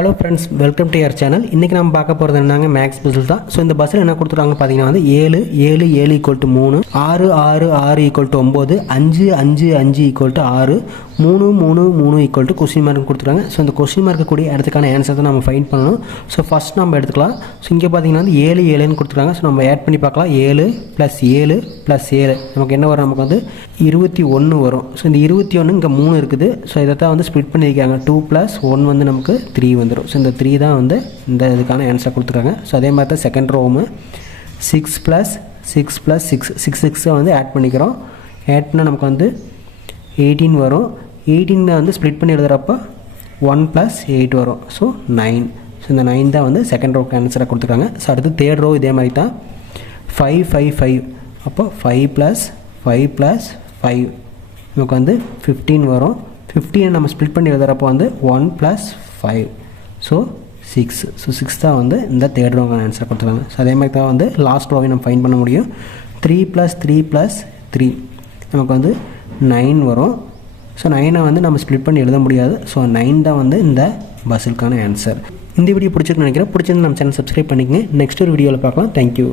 Hello friends, welcome to your channel. இன்றைக்கி நம்ம பார்க்க போகிறது என்னங்க, மேக்ஸ் பசில் தான். ஸோ இந்த பஸ்ஸில் என்ன கொடுத்துருக்காங்க பார்த்தீங்கன்னா வந்து 7 7 7 equal to 3, 6 6 6 equal to 9, 5 5 5 equal to 6, 3 3 3 equal to question mark கொடுத்துருக்காங்க. ஸோ இந்த கொஸ்டின் மார்க்கு கூடிய இடத்துக்கான ஆன்சர் தான் நம்ம ஃபைண்ட் பண்ணணும். ஸோ ஃபஸ்ட் நம்ம எடுத்துக்கலாம். ஸோ இங்கே பார்த்தீங்கன்னா வந்து 7 7ன்னு கொடுத்துருக்காங்க. ஸோ நம்ம ஆட் பண்ணி பார்க்கலாம். 7 + 7 + 7 நமக்கு என்ன வரும்? நமக்கு வந்து 21 வரும். ஸோ இந்த 21 இங்கே 3 இருக்குது. ஸோ இதை தான் வந்து ஸ்ப்ளிட் பண்ணியிருக்காங்க. 2 + 1 வந்து நமக்கு 3 வந்துடும். ஸோ இந்த 3 தான் வந்து இந்த இதுக்கான ஆன்சர் கொடுத்துருக்காங்க. ஸோ அதே மாதிரி தான் செகண்ட் ரோமு 6 + 6 + 6 6 6 வந்து ஆட் பண்ணிக்கிறோம். ஆட் பண்ணால் நமக்கு வந்து 18 வரும். 18 வந்து ஸ்ப்ளிட் பண்ணி எழுதுகிறப்போ 1 + 8 வரும். ஸோ 9. ஸோ இந்த 9 தான் வந்து செகண்ட் ரோக்கு ஆன்சராக கொடுத்துருக்காங்க. ஸோ அடுத்து தேர்ட் ரோ இதே மாதிரி தான் 5 5 5. அப்போ 5 + 5 + 5 நமக்கு வந்து 15 வரும். 15 நம்ம ஸ்ப்ளிட் பண்ணி எழுதுகிறப்போ வந்து 1 + 5. ஸோ 6. ஸோ 6 தான் வந்து இந்த தேர்ட் ரோக்கான ஆன்சர் கொடுத்துருக்காங்க. ஸோ அதே மாதிரி தான் வந்து லாஸ்ட் ரோவை நம்ம ஃபைண்ட் பண்ண முடியும். 3 + 3 + 3 நமக்கு வந்து 9 வரும். ஸோ 9 வந்து நம்ம ஸ்ப்ளிட் பண்ணி எழுத முடியாது. ஸோ 9 தான் வந்து இந்த பஸ்ஸுக்கான ஆன்சர். இந்த வீடியோ பிடிச்சிருக்குன்னு நினைக்கிறேன். பிடிச்சிருந்து நம்ம சேனல் சப்ஸ்கிரைப் பண்ணிக்கங்க. நெக்ஸ்ட் ஒரு வீடியோவில் பார்க்கலாம். தேங்க்யூ.